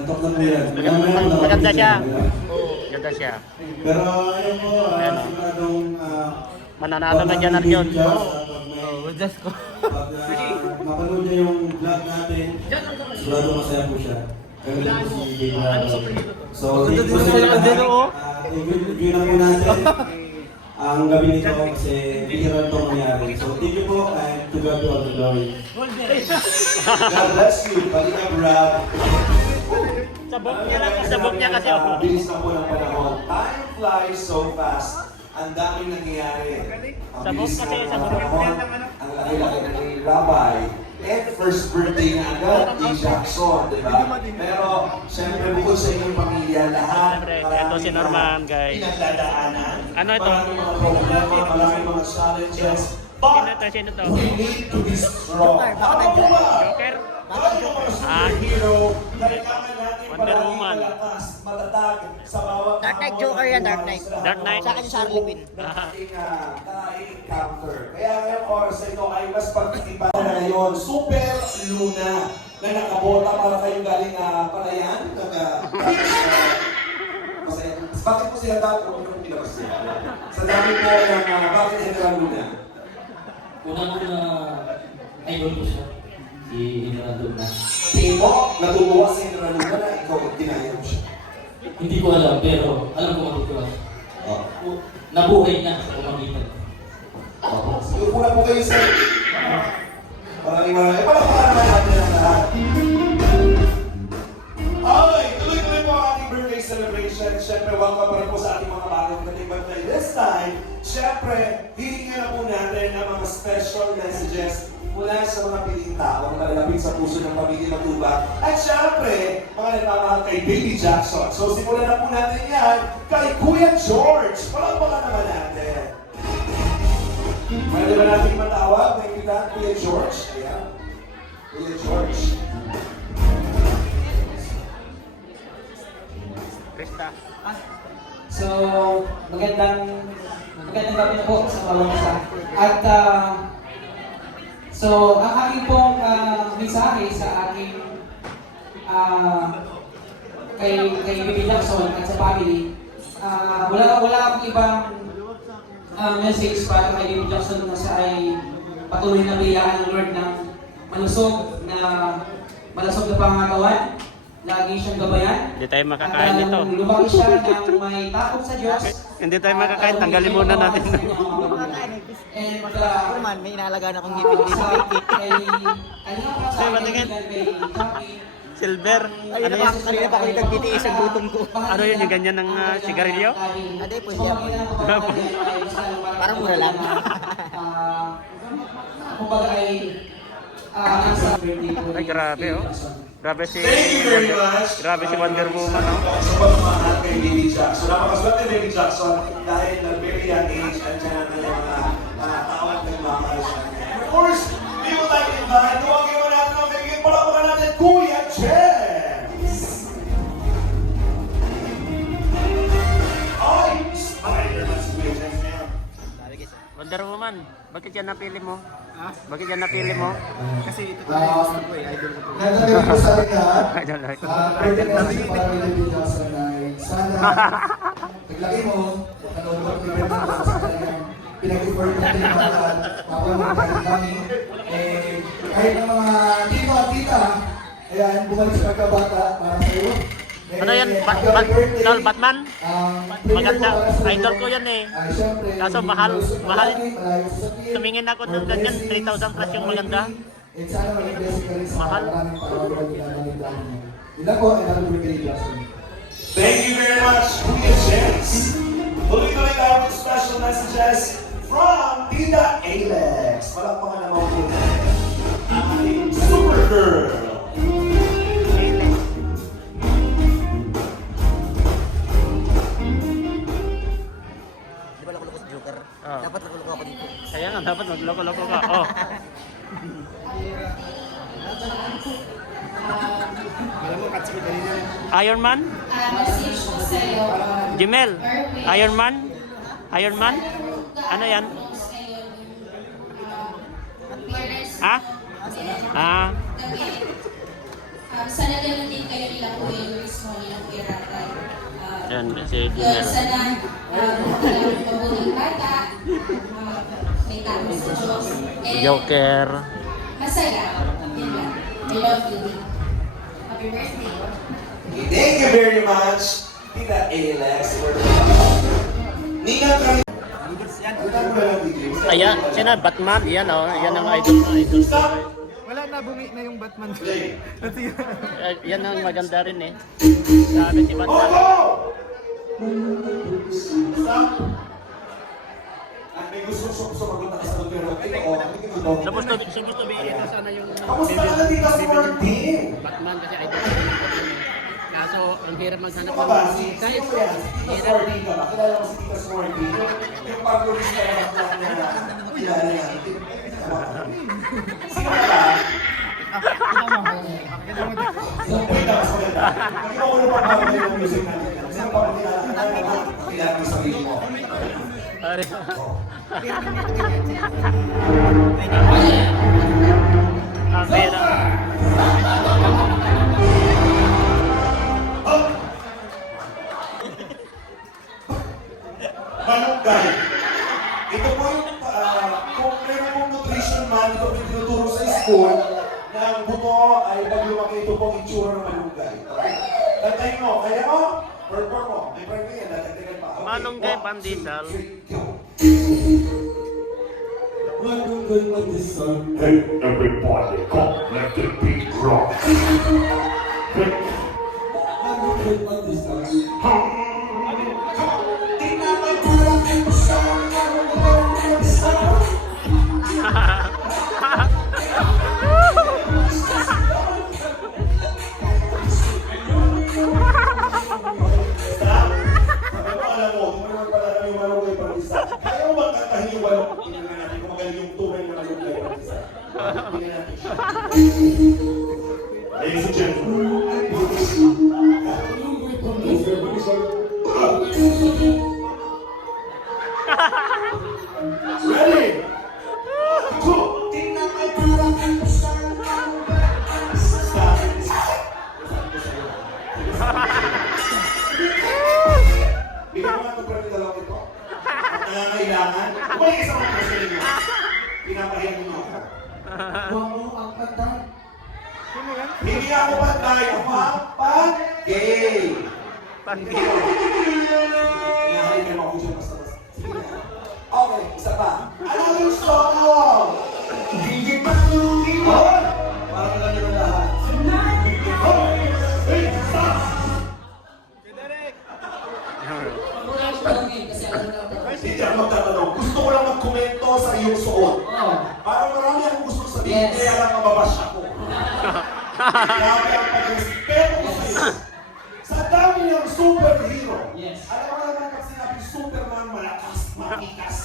Antok na po yan. Maganda siya. Maganda siya. Pero ayun po, siguradong mananalo na dyan yun. Just ko. pag mapanood niya yung vlog natin, siguradong masaya po siya. Kami din po si Jay Brado. So, i-review na po natin ang gabi nito kasi bihira ito mangyari. So, thank you po and to God be all the glory. God bless you, Balina Brad. Sabog niya kasi ako. Bilis na po ng panahon. Time flies so fast. Ang daming nangyayari. Ang bilis na ng panahon. Ang laki-laki ng rabay. And first birthday na agad ni Jackson, di ba? Pero, siyempre, bukod sa inyong pamilya, lahat, Ito si Norman, guys. pinagdadaanan. Ano ito? Maraming mga problema, maraming mga challenges. Sino to? We need to be strong. Ano po ba? Joker? Tayo yung mga superhero, kailangan natin Wonder palaging Woman. malakas, matatag sa bawat Dark Knight Joker yan, Dark Knight. Dark Knight? Sa akin si Harley Quinn. encounter. Kaya ngayong oras na ito ay mas pagtitipan na ngayon. Super Luna na nakabota para kayong galing palayan. Masaya. Bakit po sila dapat kung ano pinabas niya? Sa dami po ng bakit General Luna? Unang-una, idol ko siya. Si General Luna. Tingin mo, natutuwa si General Luna na ikaw ang dinaya mo siya. Hindi ko alam, pero alam ko matutuwa siya. Nabuhay niya sa pamagitan. Siguro po na po kayo sa... Maraming. Palakpakan naman natin ang lahat. Okay, tuloy-tuloy po ang ating birthday celebration. Siyempre, welcome pa rin po sa ating mga bagong dating birthday. This time, siyempre, hihingin na po natin ang mga special messages mula sa mga piling tao na nalalapit sa puso ng pamilya Matuba. At siyempre, mga nagmamahal kay Baby Jackson. So, simulan na po natin yan kay Kuya George. Palakpakan naman natin. Pwede ba natin matawag? Thank you, Kuya George. Ayan. Kuya George. Krista. So, magandang gabi na po sa bawat isa. At so, ang aking pong mensahe sa aking kay Bibi Jackson at sa family, wala akong ibang message para kay Bibi Jackson na siya ay patuloy na biyayaan ng Lord ng malusog na pangangatawan. Lagi siyang gabayan. Hindi tayo makakain nito. Lumaki siya ng may takot sa Diyos. Hindi tayo makakain. Tanggalin muna natin. And Ako man, may inalagaan akong ngipin din sa baby. Sa'yo, matingin. Silver. Ano yun? Kanina pa ako nagtitiis ang gutom ko. Ano yun? Yung ganyan ng sigarilyo? Ade po siya. Parang mura lang. Kumbaga ay nasa birthday ko. Ay, grabe oh. Grabe si Thank you very much. Grabe si Wonder Woman oh. Sa pagmamahal kay Baby Jackson. Napakaswerte Baby Jackson dahil na very young age, andyan ang kanyang mga tao at nagmamahal sa kanya. And of course, we would like to invite, tuwagin mo natin ang bigyan palakpakan natin, Kuya James! Ay, Spider-Man si Kuya James na yan. Wonder Woman, bakit yan napili mo? Bakit yan napili mo? Kasi ito tayo gusto ko eh, idol ko po. Nagdagdag ko sa akin lahat. I don't like it. Birthday message para kay David Johnson ay sana paglaki mo, nanonood ko rin naman sa kanyang pinag-effort natin yung mga mapamagkain kami. Kahit ng mga tito at tita, ayan, bumalik sa pagkabata para sa iyo. Ano yan? Batman? Maganda. Idol ko yan eh. Kaso mahal. Tumingin ako ng ganyan, 3,000 plus yung maganda. Mahal. Thank you very much, Kuya James. Tuloy-tuloy tayo with special messages from Tita Alex. Palakpakan naman po natin ang ating Supergirl. Di ba loko-loko si Joker? Ah. Dapat loko-loko ako dito. Kaya nga, dapat magloko-loko ka. Oh. Iron Man? Message ko sa'yo. Jimel? Iron Man? Iron Man? Ano yan? Appearance. Ah? Ah? Sana ganun din kayo nila Kuya si Yun, Junior. sana mabuting bata, may tama sa Diyos, and Joker. masaya. Yun lang. I love you. Happy birthday. Thank you very much, Tita Alex. Ninang kami. Ayan, sino? Batman. Yan oh. Yan ang idol na idol. Stop! Wala na, bungi na yung Batman. Play. Yan ang maganda rin eh. Sabi si Oh, Batman. go! Stop! At may gusto sumagot na kasagot pero ikaw, hindi ka ito. Gusto bigyan ito sana yung Kamusta ka na dito sa 14? Batman kasi idol ko yung Batman eh. Kaso ang hirap maghanap Sino ka ba? Si Tita Sporty ka ba? Kilala mo si Tita Sporty? Yung pag-release ka na ba na kilala niya? Sino ka ba? Wait lang, mas maganda. Hindi mo pa ba yung music natin? Sino pa ba kilala ka na kilala mo sa sarili mo? Pare. Ang pera. Malunggay. Ito po yung, kung meron pong nutrition man, ito yung tinuturo sa school, na ang buto ay pag lumaki ito pong itsura ng malunggay. Alright? Tantay mo, kaya mo? Perform mo. May perfect yan, dadagdagan pa. Okay, Malunggay, 1, 2, pandesal. 3, go. Malunggay pandesal. Hey everybody, come let the beat rock. Malunggay pandesal. Alam mo, kung naman pala kami malunggay pandesal. Kaya mo bang kantahin yung walong? Tingnan nga natin kung magaling yung tunay na malunggay pandesal. Tingnan natin siya. Ladies and gentlemen. Ready? Two. Stop. Bigyan mo nga itong pwede dalawang ito. At nangangailangan. Kumalik sa mga kasi mo. Pinapahiyan mo ako. Huwag mo ang patay. Hindi ako patay. Ako ang pag-gay. Pag-gay. Nakalikan mo ako dyan basta-basta. Sige na. Okay, isa pa. Ano gusto mo? Hindi pa lumibon. Parang alam nyo na lahat. Hey, stop! Kasi alam mo na. Hindi ako magtatanong. Gusto ko lang magkomento sa iyong suot. Oo. Parang marami akong gusto sabihin, Yes. kaya lang mababash ako. Grabe ang pag-respeto ko sa'yo. Sa dami ng superhero. Yes. Alam mo naman pag sinabing Superman, malakas, matikas.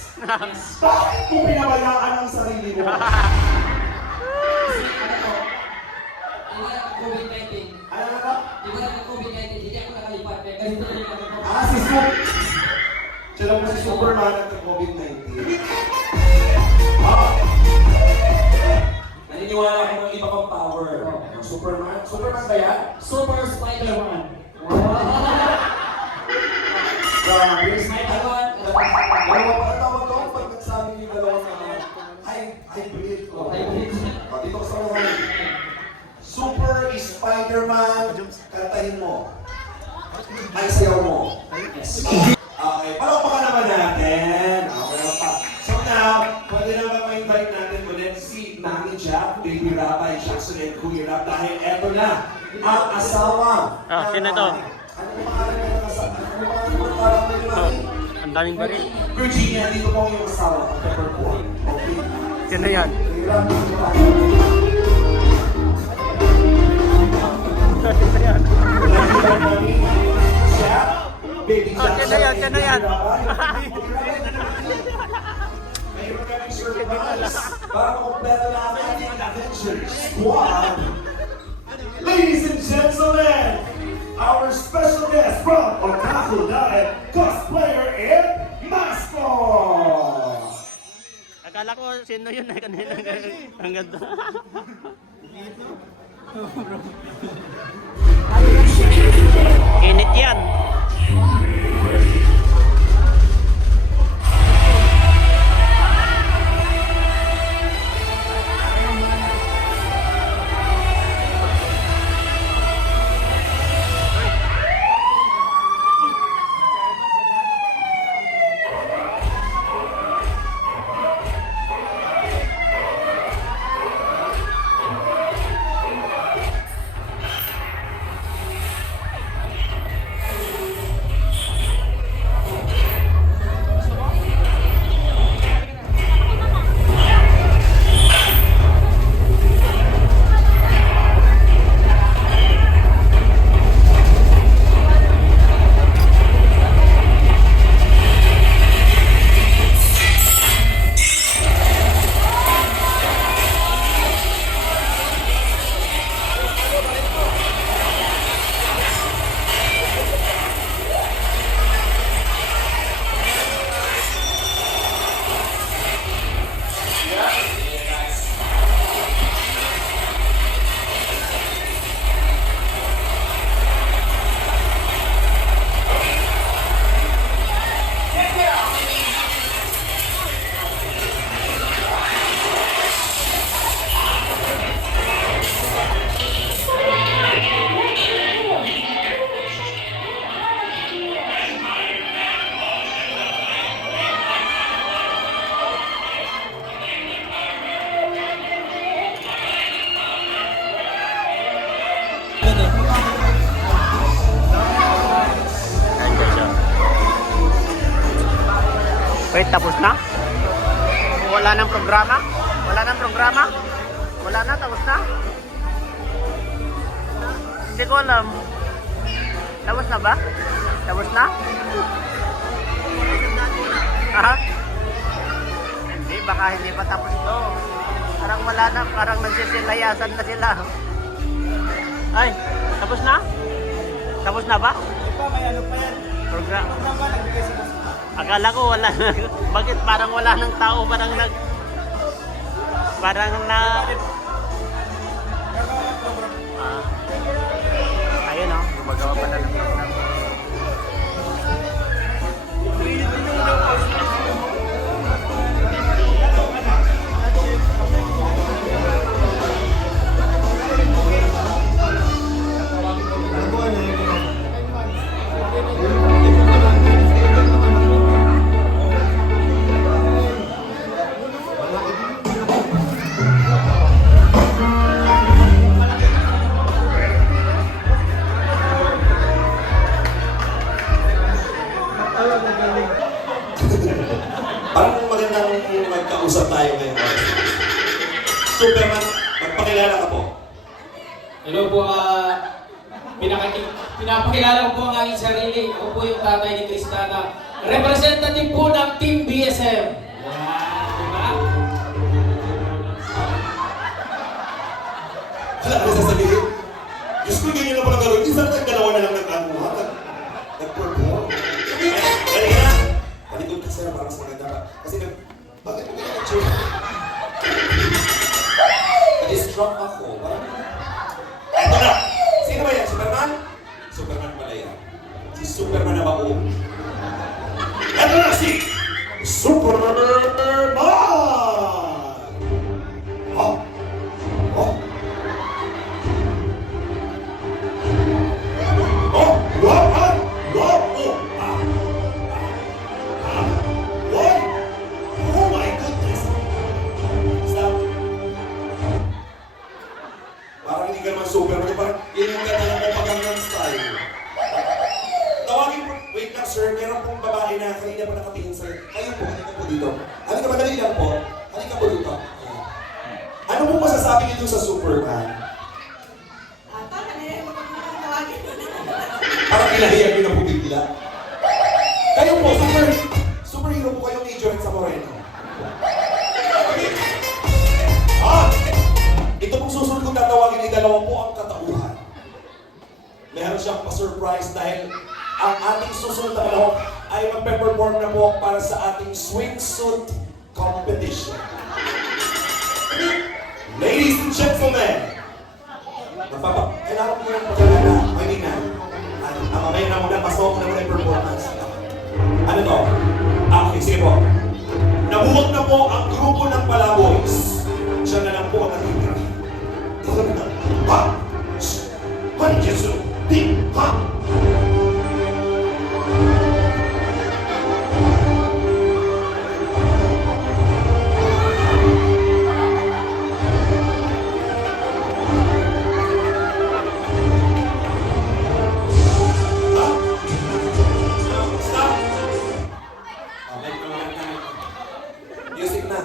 Bakit mo pinabayaan ang sarili mo? Di ba COVID-19? Alam mo na? Di ba COVID-19? Hindi ako nakalipat. Kaya ganito rin ako. Si siya lang po si Superman at ang COVID-19. Naniniwala ko ng iba pang power. Superman? Superman ba yan? Super Spider-Man. Grabe. Spider-Man. Dalawa pa ang tawag doon pag nagsabi yung dalawang hybrid. Hybrid. Dito ka sa mga Super Spider-Man. Kantahin mo. Ay, sayaw mo. Okay, palakpakan naman natin. Okay pa. So now, pwede naman ma-invite natin ulit si Mami Jack, Baby Rabbi, Jackson, and Kuya Rap dahil eto na ang asawa. Ah, sino to? Ano yung pangalan ng asawa? Ano yung pangalan ng parang medyo Mami? Ang daming baril. Virginia, dito po yung asawa. Peppercorn. Okay. Sino yan? Kuya Rap, dito pa. Jack, Baby Jackson, sino yan? Sino yan? Mayroon kaming surprise para makumpleto na ang ating adventure squad. Ladies and gentlemen, our special guest from Otaku Diet, cosplayer and mascot. Akala ko sino yun eh kanina. Ang ganda. Init yan. Wait, tapos na? Wala nang programa? Wala nang programa? Wala na, tapos na? Hindi ko alam. Tapos na ba? Tapos na? Ha? Hindi, baka hindi pa tapos to. Parang wala na, parang nagsisilayasan na sila. Ay, tapos na? Tapos na ba? Program. Akala ko wala na. Bakit parang wala ng tao, parang ayun o, gumagawa pala ng program. Parang magandang magkausap tayo ngayon. Superman, magpakilala ka po. Hello po, pinapakilala ko po ang aking sarili. Ako po yung tatay ni Cristana. Representative po ng Team BSM. Diba? Wala ka sasabihin. Diyos ko, ganyan na pala gawin. Isang dalawa na lang nagkakuha. Nag-perform. Kanina, palikod ka sir, parang mas maganda ka. Kasi bakit mo ganyan ang na-distract ako. Parang, eto na! Sino ba yan? Superman? Superman pala yan. Si Superman na bao. Eto na si Superman! Oh! Oh! Oh! Wow! Ah! Wow! Oh! Ah! Ah! What? Oh my goodness! Stop! Parang hindi ka naman Superman. Parang yun yung ganda ng pagandang style. Tawagin po, wait lang sir, meron pong babae na kanina pa nakatingin sa'yo. Kayo po, halika po dito. Halika, madali lang po. Halika po dito. Ano po masasabi niyo dun sa Superman? Parang kinahiyag niyo na po bigla. Kayo po, superhero po kayo ni Joel Zamoreno. Ito pong susunod kong tatawagin ay dalawa po ang katauhan. Meron siyang pa-surprise dahil ang ating susunod na dalawa ay magpe-perform na po para sa ating swimsuit competition. Ladies and gentlemen, kailangan mo yung pagkalala. Pwede na. Mamaya na muna, pasok na muna yung performance. Ano to? Okay, sige po. Nabuhot na po ang grupo ng Palaboys. Siya na lang po ang natitira. Ha? Manjesu! Di! Ha? Music na.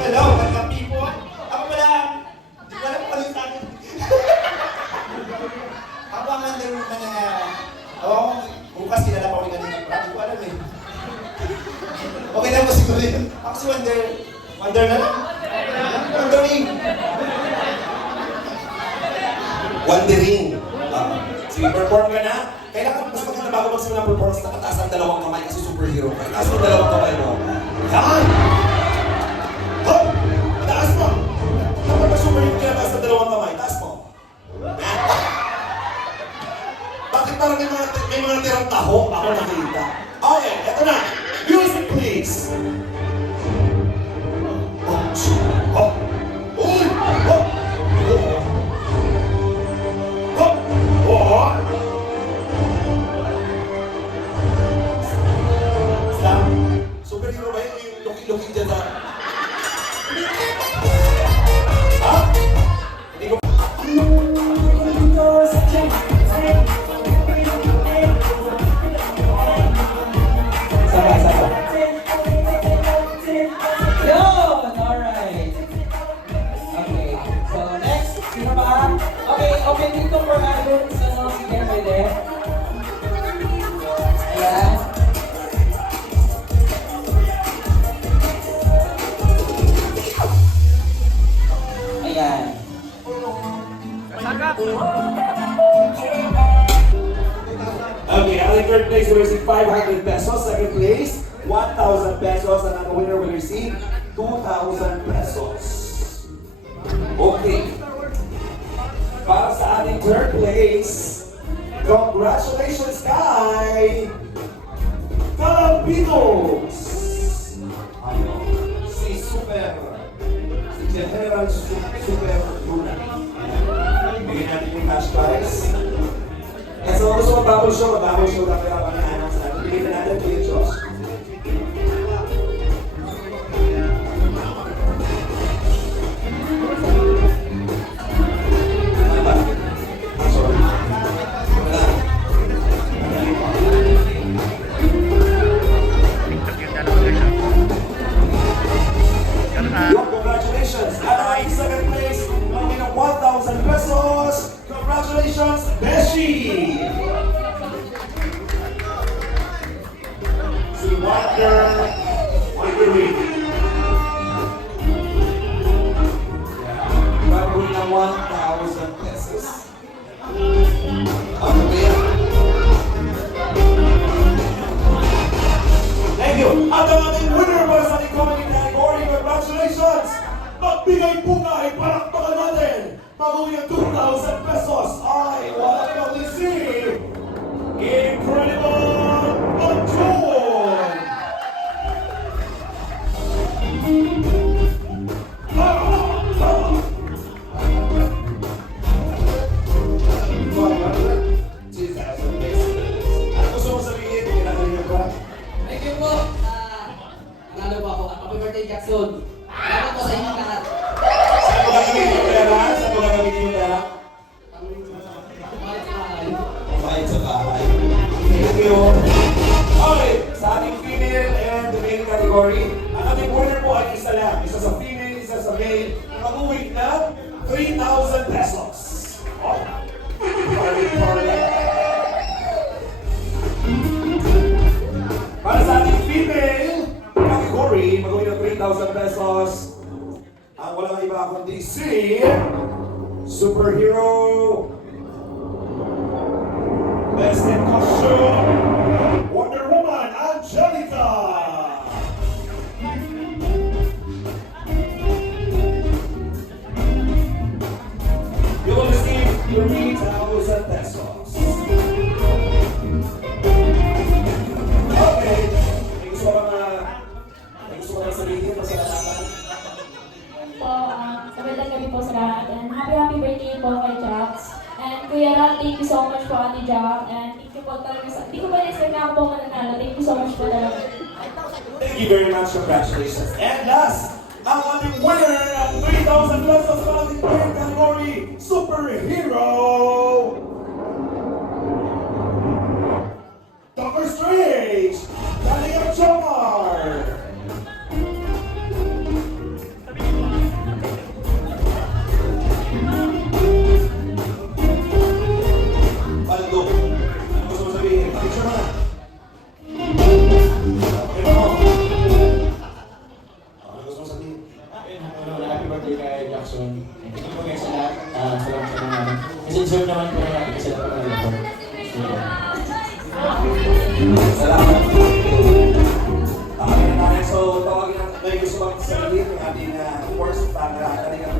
Hello, mga people. Ako pala, wala po pala sa akin. Ako ang Wonder Woman na, bukas kilala pa ko yung kanina. Hindi ko alam eh. Okay lang po siguro yun. Ako si Wonder na lang? Wondering. Wondering. Sige, perform ka na. Kailangan mas maganda bago magsimula ng performance, nakataas ang dalawang kamay kasi superhero ka. Taas mo ang dalawang kamay mo. Yan! Hop! Taas mo! Kapag mag-superhero ka, taas ang dalawang kamay. Taas mo. Yan. Bakit parang may mga tirang taho? Ako nakita. Okay, eto na. Music please! Hop! Uy! Hop! Hop! Oh! Superhero ba yun? Yung looking Okay, ating third place will receive 500 pesos. Second place, 1,000 pesos. And ang winner will receive 2,000 pesos. Okay. Para sa ating third place, congratulations kay Calabinos! Si General Super Luna. Bigyan natin yung cash prize. Kaya sa mga gusto mag-bubble show lang kaya kami announce natin. Bigyan na natin Kuya Josh. Ano ba? Sorry. Wala. Yo, congratulations! At ang second place, ang ng 1,000 pesos. Congratulations, Beshi! Si Wonder Wondery. Gagawin ng 1,000 pesos. Ano ba yan? Thank you! At ang ating winner para sa ating comedy category, congratulations! Magbigay po nga ay palakpakan natin! Pag-uwi ng 2,000 pesos ay wala kang receive! Incredible Control! Ano gusto mo sabihin? Kinakalingan ba? Thank you po. Nanalo po ako. Happy birthday, Jackson. Salamat po sa inyong lahat. Saan mo gagamitin yung pera? Saan mo gagamitin yung pera? Mahal sa bahay. Kumain sa bahay. Thank you. Okay, sa ating female and male category, ang ating winner po ay isa lang. Isa sa female, isa sa male. Mag-uwi na 3,000 pesos. Oh. Party. Para sa ating female category, mag-uwi na 3,000 pesos. Ang walang iba kundi si Superhero Best in Costume Wonder Woman Angelica. You will receive 3,000 pesos. Okay. May gusto ka bang sabihin pa sa lahat? Po, magandang gabi po sa lahat. And happy birthday po kay Jax. And Kuya Rat, thank you so much po Ate Jack. And thank you po talaga sa... Hindi ko ba na-expect na ako po mananalo. Thank you so much po talaga. Thank you very much. Congratulations. And last, ang ating winner ng 3,000 pesos sa ating third category, Superhero Doctor Strange, Daniel Chomar. Paldo. Ano gusto mo sabihin? Picture mo na. Okay ba mo? Ano gusto mo sabihin? Happy birthday kay Jackson. Thank you po guys sa lahat. Salamat sa mga namin. Kasi deserve naman po na natin kasi dapat na rin po. Salamat. Tawagin na natin. So, tawagin na may gusto bang sabihin ng ating first kanina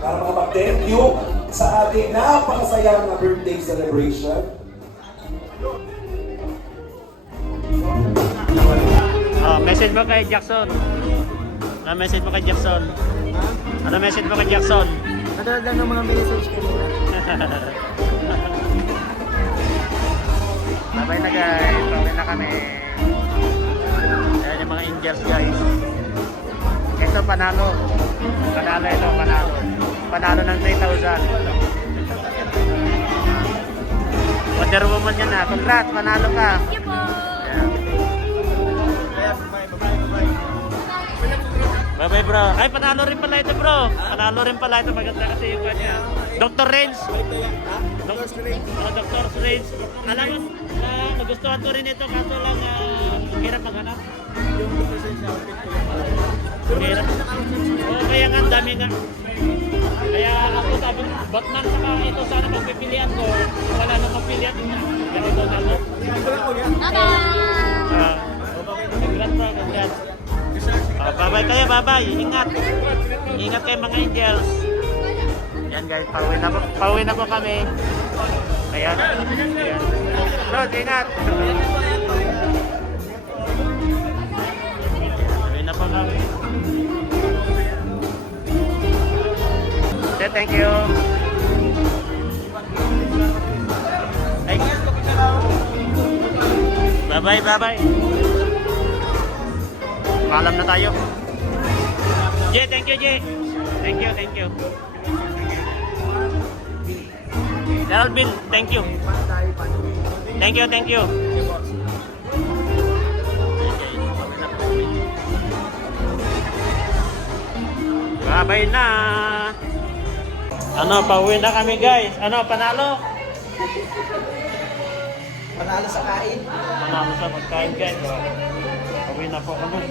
para makapag-thank you sa ating napakasayang na birthday celebration. Message mo kay Jackson. Ano message mo kay Jackson? Ano message mo kay Jackson? Katulad lang ng mga message kanina. Bye-bye na guys. Pauwi na kami. Ayan yung mga angels guys. Ito panalo. Panalo ito, panalo. Panalo ng 3,000. Wonder Woman yan ha. Congrats, panalo ka. Thank you po. Bye-bye bro. Ay, panalo rin pala ito bro. Panalo rin pala ito. Maganda kasi yung kanya. Dr. Range. Dr. Strange. Alam mo, nagustuhan ko rin ito. Kaso lang, hirap maghanap. Hirap. Oo, kaya nga, ang dami nga. Kaya ako sabi, Batman saka ito sana pagpipilian ko. Wala nang mapilian. Ganito na lang. Congrats bro, congrats. Bye-bye kayo, bye-bye. Ingat. Ingat kayo mga angels. Yan guys, pauwi na po kami. Ayan. Ayan. Bro, ingat. Pauwi na po kami. Okay, thank you. Ay. Bye-bye, bye-bye. Paalam na tayo. Jay, thank you, Jay. Thank you, thank you. Alvin, thank you. Thank you, thank you. Bye-bye na. Ano, pauwi na kami guys. Ano, panalo? Panalo sa kain. Panalo sa pagkain guys. Pauwi na po kami.